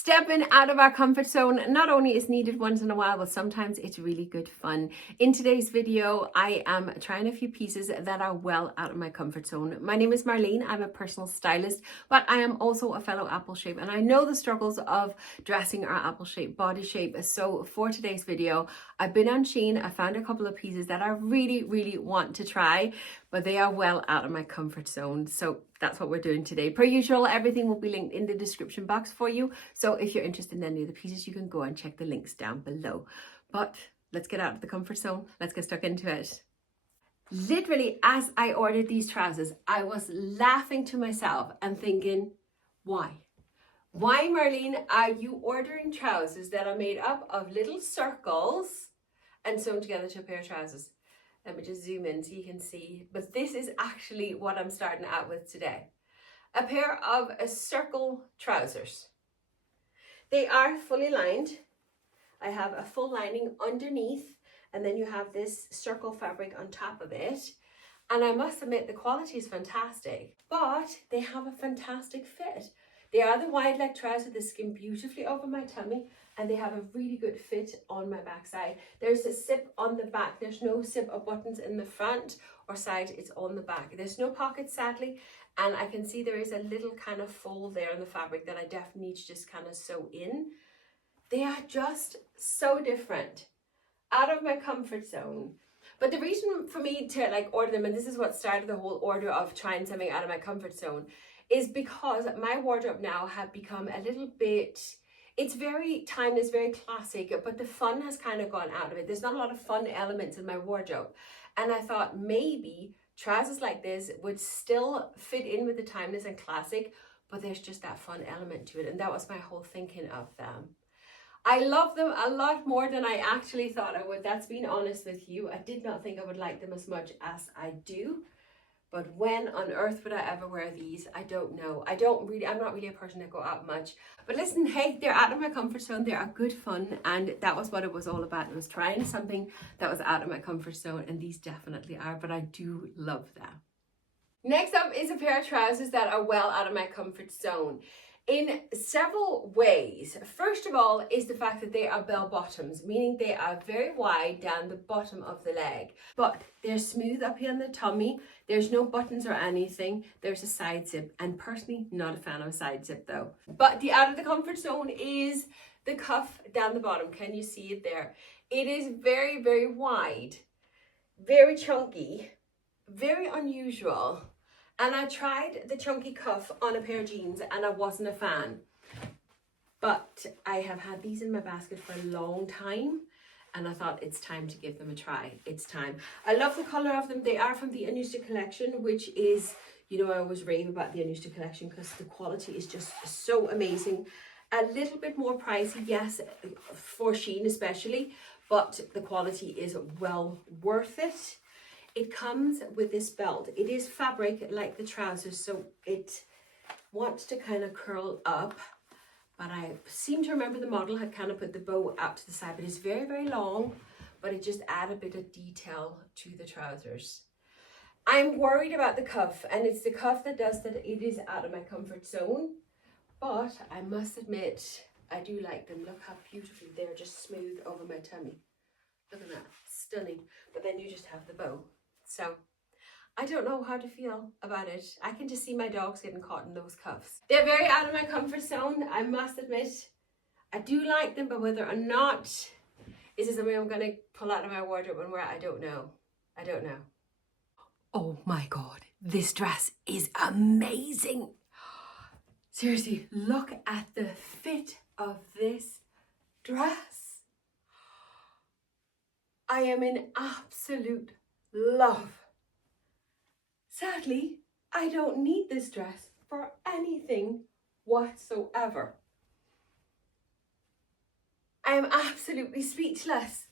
Stepping out of our comfort zone not only is needed once in a while, but sometimes it's really good fun. In today's video, I am trying a few pieces that are well out of my comfort zone. My name is Marleen. I'm a personal stylist, but I am also a fellow apple shape, and I know the struggles of dressing our apple shape body shape. So for today's video, I've been on SHEIN. I found a couple of pieces that I really want to try, but they are well out of my comfort zone. So that's what we're doing today. Per usual, everything will be linked in the description box for you. So if you're interested in any of the pieces, you can go and check the links down below. But let's get out of the comfort zone. Let's get stuck into it. Literally, as I ordered these trousers, I was laughing to myself and thinking, why? Why, Marleen, are you ordering trousers that are made up of little circles and sewn together to a pair of trousers? Let me just zoom in so you can see. But this is actually what I'm starting out with today. A pair of circle trousers. They are fully lined. I have a full lining underneath, and then you have this circle fabric on top of it. And I must admit, the quality is fantastic, but they have a fantastic fit. They are the wide leg trousers that skim beautifully over my tummy, and they have a really good fit on my backside. There's a zip on the back. There's no zip or buttons in the front or side. It's on the back. There's no pockets, sadly, and I can see there is a little kind of fold there in the fabric that I definitely need to just kind of sew in. They are just so different, out of my comfort zone. But the reason for me to order them, and this is what started the whole order of trying something out of my comfort zone, is because my wardrobe now had become a little bit, it's very timeless, very classic, but the fun has kind of gone out of it. There's not a lot of fun elements in my wardrobe. And I thought maybe trousers like this would still fit in with the timeless and classic, but there's just that fun element to it. And that was my whole thinking of them. I love them a lot more than I actually thought I would. That's being honest with you. I did not think I would like them as much as I do. But when on earth would I ever wear these? I don't know. I'm not really a person that go out much. But listen, hey, they're out of my comfort zone. They are good fun. And that was what it was all about. It was trying something that was out of my comfort zone. And these definitely are. But I do love them. Next up is a pair of trousers that are well out of my comfort zone in several ways. First of all is the fact that they are bell bottoms, meaning they are very wide down the bottom of the leg, but they're smooth up here on the tummy. There's no buttons or anything. There's a side zip, and personally not a fan of a side zip though. But the out of the comfort zone is the cuff down the bottom. Can you see it there? It is very wide, very chunky, very unusual. And I tried the chunky cuff on a pair of jeans and I wasn't a fan. But I have had these in my basket for a long time and I thought it's time to give them a try. It's time. I love the color of them. They are from the Anusta collection, which is, you know, I always rave about the Anusta collection because the quality is just so amazing. A little bit more pricey, yes, for SHEIN especially, but the quality is well worth it. It comes with this belt. It is fabric like the trousers, so it wants to kind of curl up. But I seem to remember the model had kind of put the bow out to the side, but it's very long, but it just adds a bit of detail to the trousers. I'm worried about the cuff, and it's the cuff that does that. It is out of my comfort zone, but I must admit, I do like them. Look how beautifully they're just smooth over my tummy. Look at that, stunning. But then you just have the bow. So I don't know how to feel about it. I can just see my dogs getting caught in those cuffs. They're very out of my comfort zone, I must admit. I do like them, but whether or not is it something I'm going to pull out of my wardrobe and wear, I don't know. I don't know. Oh my God, this dress is amazing. Seriously, look at the fit of this dress. I am in absolute love. Sadly, I don't need this dress for anything whatsoever. I am absolutely speechless.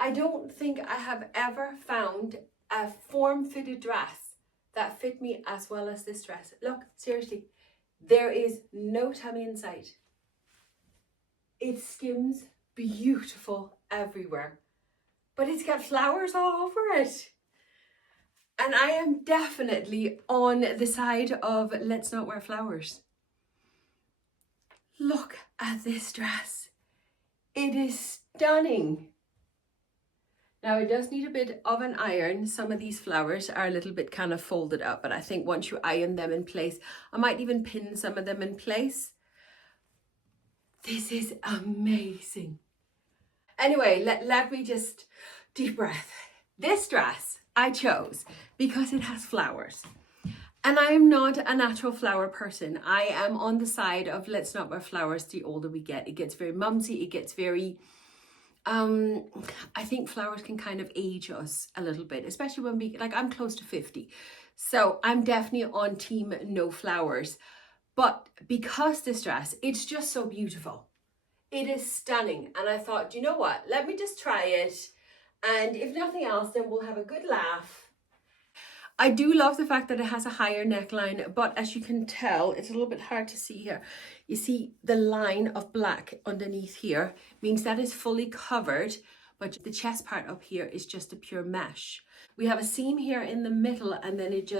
I don't think I have ever found a form-fitted dress that fit me as well as this dress. Look, seriously, there is no tummy in sight. It skims beautiful everywhere. But it's got flowers all over it. And I am definitely on the side of let's not wear flowers. Look at this dress. It is stunning. Now it does need a bit of an iron. Some of these flowers are a little bit kind of folded up, but I think once you iron them in place, I might even pin some of them in place. This is amazing. Anyway, let me just deep breath. This dress I chose because it has flowers. And I am not a natural flower person. I am on the side of let's not wear flowers the older we get. It gets very mumsy, it gets very I think flowers can kind of age us a little bit, especially when we, like I'm close to 50. So I'm definitely on team no flowers. But because this dress, it's just so beautiful. It is stunning. And I thought, you know what? Let me just try it. And if nothing else, then we'll have a good laugh. I do love the fact that it has a higher neckline, but as you can tell, it's a little bit hard to see here. You see the line of black underneath here means that is fully covered, but the chest part up here is just a pure mesh. We have a seam here in the middle, and then it's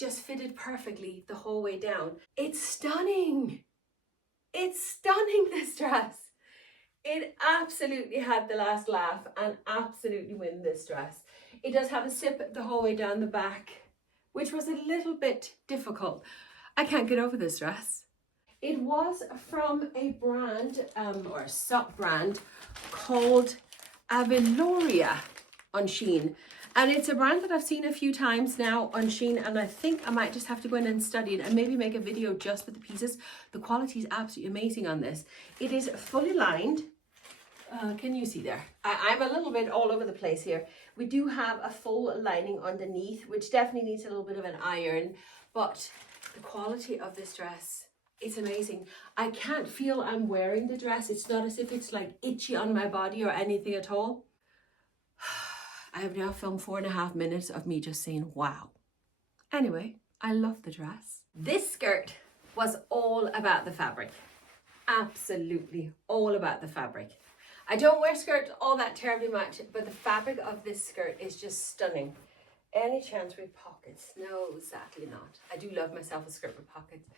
just fitted perfectly the whole way down. It's stunning. It's stunning, this dress. It absolutely had the last laugh and absolutely win this dress. It does have a zip the whole way down the back, which was a little bit difficult. I can't get over this dress. It was from a brand or a sub-brand called Aveloria on SHEIN. And it's a brand that I've seen a few times now on SHEIN, and I think I might just have to go in and study it and maybe make a video just with the pieces. The quality is absolutely amazing on this. It is fully lined. Can you see there? I'm a little bit all over the place here. We do have a full lining underneath, which definitely needs a little bit of an iron, but the quality of this dress, it's amazing. I can't feel I'm wearing the dress. It's not as if it's like itchy on my body or anything at all. I have now filmed 4.5 minutes of me just saying, wow. Anyway, I love the dress. This skirt was all about the fabric. Absolutely all about the fabric. I don't wear skirts all that terribly much, but the fabric of this skirt is just stunning. Any chance with pockets? No, sadly not. I do love myself a skirt with pockets.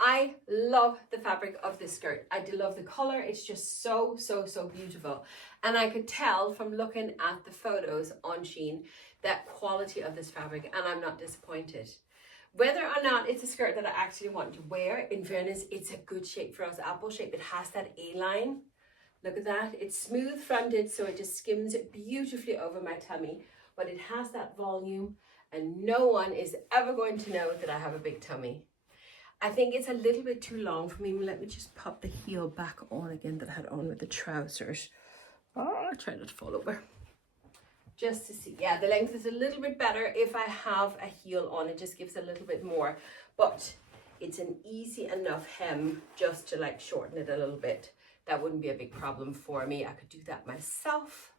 I love the fabric of this skirt. I do love the color. It's just so, so, so beautiful. And I could tell from looking at the photos on SHEIN that quality of this fabric, and I'm not disappointed. Whether or not it's a skirt that I actually want to wear, in fairness, it's a good shape for us, apple shape. It has that A-line. Look at that. It's smooth fronted, so it just skims beautifully over my tummy, but it has that volume, and no one is ever going to know that I have a big tummy. I think it's a little bit too long for me. Let me just pop the heel back on again that I had on with the trousers. Oh, I'll try not to fall over. Just to see. Yeah, the length is a little bit better if I have a heel on. It just gives a little bit more, but it's an easy enough hem just to like shorten it a little bit. That wouldn't be a big problem for me. I could do that myself.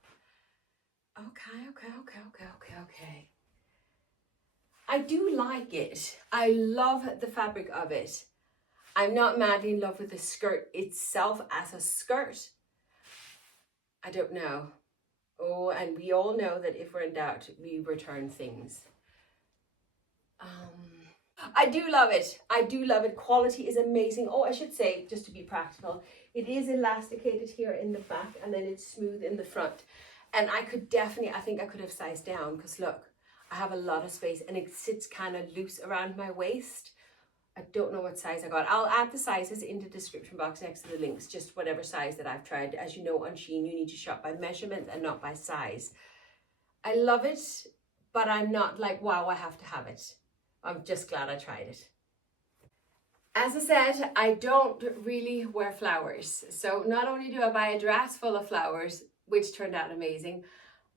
Okay. I do like it. I love the fabric of it. I'm not madly in love with the skirt itself as a skirt. I don't know. Oh, and we all know that if we're in doubt, we return things. I do love it. I do love it. Quality is amazing. Oh, I should say, just to be practical, it is elasticated here in the back and then it's smooth in the front. And I could definitely, I think I could have sized down because look, I have a lot of space and it sits kind of loose around my waist. I don't know what size I got. I'll add the sizes in the description box next to the links, just whatever size that I've tried. As you know, on SHEIN, you need to shop by measurement and not by size. I love it, but I'm not like, wow, I have to have it. I'm just glad I tried it. As I said, I don't really wear flowers. So not only do I buy a dress full of flowers, which turned out amazing,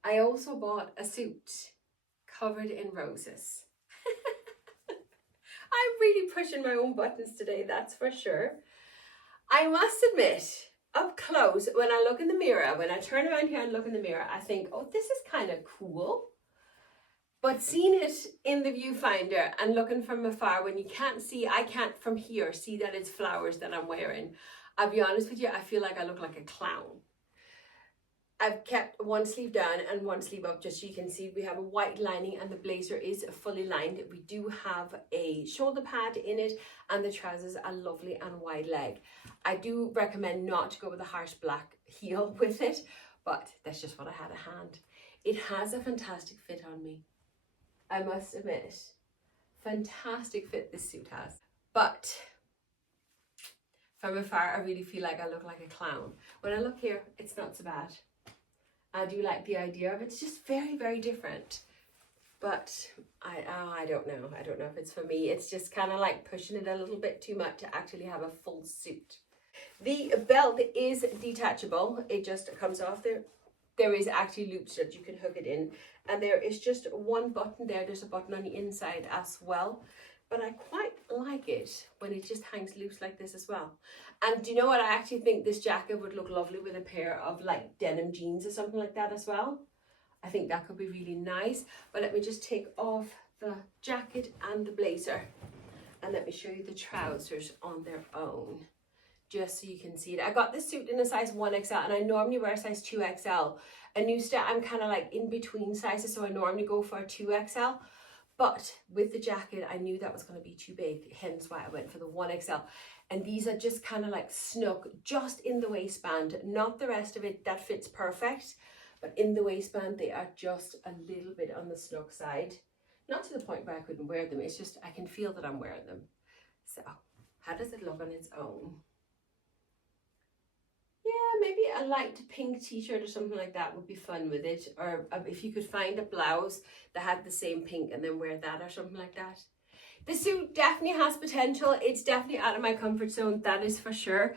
I also bought a suit covered in roses. I'm really pushing my own buttons today, that's for sure. I must admit, up close, when I look in the mirror, when I turn around here and look in the mirror, I think, oh, this is kind of cool. But seeing it in the viewfinder and looking from afar, when you can't see, I can't from here see that it's flowers that I'm wearing. I'll be honest with you, I feel like I look like a clown. I've kept one sleeve down and one sleeve up, just so you can see we have a white lining and the blazer is fully lined. We do have a shoulder pad in it and the trousers are lovely and wide leg. I do recommend not to go with a harsh black heel with it, but that's just what I had at hand. It has a fantastic fit on me, I must admit. Fantastic fit this suit has. But from afar, I really feel like I look like a clown. When I look here, it's not so bad. I do like the idea of it. It's just very, very different. But I don't know. I don't know if it's for me. It's just kind of like pushing it a little bit too much to actually have a full suit. The belt is detachable. It just comes off there. There is actually loops that you can hook it in. And there is just one button there. There's a button on the inside as well. But I quite like it when it just hangs loose like this as well. And do you know what? I actually think this jacket would look lovely with a pair of like denim jeans or something like that as well. I think that could be really nice. But let me just take off the jacket and the blazer. And let me show you the trousers on their own, just so you can see it. I got this suit in a size 1XL and I normally wear a size 2XL. A new style, I'm kind of like in between sizes, so I normally go for a 2XL. But with the jacket, I knew that was going to be too big, hence why I went for the 1XL. And these are just kind of like snug, just in the waistband, not the rest of it. That fits perfect, but in the waistband, they are just a little bit on the snug side. Not to the point where I couldn't wear them. It's just I can feel that I'm wearing them. So how does it look on its own? Maybe a light pink t-shirt or something like that would be fun with it. Or if you could find a blouse that had the same pink and then wear that or something like that. The suit definitely has potential. It's definitely out of my comfort zone, that is for sure.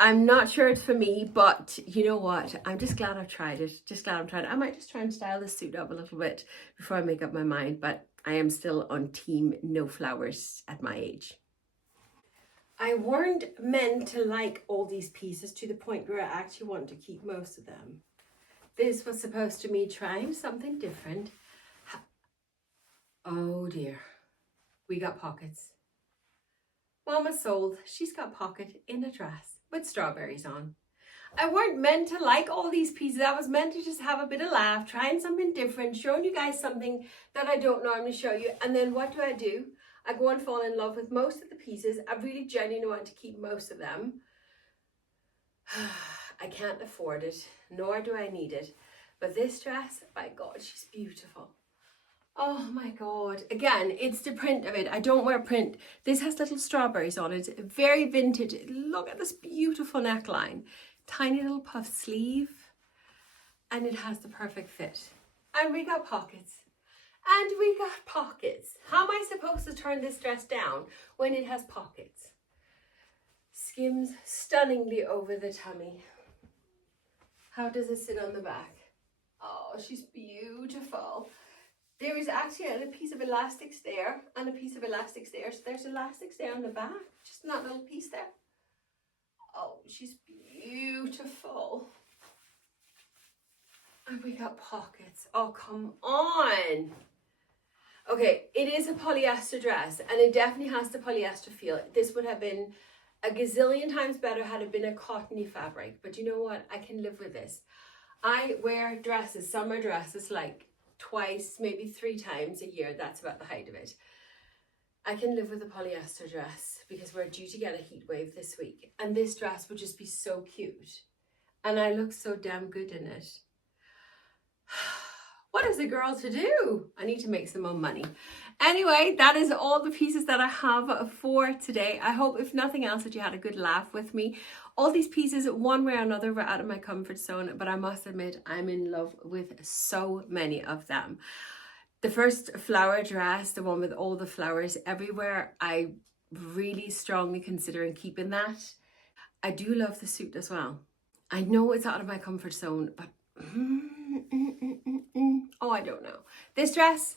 I'm not sure it's for me, but you know what? I'm just glad I've tried it. Just glad I've tried it. I might just try and style this suit up a little bit before I make up my mind, but I am still on team no flowers at my age. I weren't meant to like all these pieces to the point where I actually want to keep most of them. This was supposed to be trying something different. Oh dear, we got pockets. Mama sold, she's got pocket in a dress with strawberries on. I weren't meant to like all these pieces. I was meant to just have a bit of laugh, trying something different, showing you guys something that I don't normally show you. And then what do? I go and fall in love with most of the pieces. I really genuinely want to keep most of them. I can't afford it, nor do I need it. But this dress, my God, she's beautiful. Oh my God. Again, it's the print of it. I don't wear print. This has little strawberries on it. Very vintage. Look at this beautiful neckline. Tiny little puff sleeve. And it has the perfect fit. And we got pockets. And we got pockets. How am I supposed to turn this dress down when it has pockets? Skims stunningly over the tummy. How does it sit on the back? Oh, she's beautiful. There is actually a piece of elastics there and a piece of elastics there. So there's elastics there on the back, just in that little piece there. Oh, she's beautiful. And we got pockets. Oh, come on. Okay, it is a polyester dress and it definitely has the polyester feel. This would have been a gazillion times better had it been a cottony fabric. But you know what? I can live with this. I wear dresses, summer dresses, like twice, maybe 3 times a year. That's about the height of it. I can live with a polyester dress because we're due to get a heat wave this week. And this dress would just be so cute. And I look so damn good in it. What is a girl to do? I need to make some more money. Anyway, that is all the pieces that I have for today. I hope, if nothing else, that you had a good laugh with me. All these pieces, one way or another, were out of my comfort zone, but I must admit, I'm in love with so many of them. The first flower dress, the one with all the flowers everywhere, I really strongly considering keeping that. I do love the suit as well. I know it's out of my comfort zone, but oh, I don't know. This dress,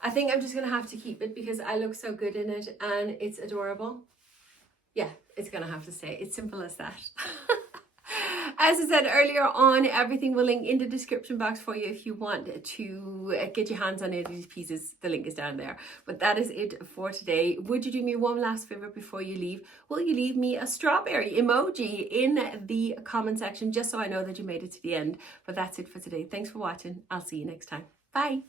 I think I'm just gonna have to keep it because I look so good in it and it's adorable. Yeah, it's gonna have to stay. It's simple as that. As I said earlier on, everything will link in the description box for you if you want to get your hands on any of these pieces. The link is down there. But that is it for today. Would you do me one last favor before you leave? Will you leave me a strawberry emoji in the comment section just so I know that you made it to the end? But that's it for today. Thanks for watching. I'll see you next time. Bye.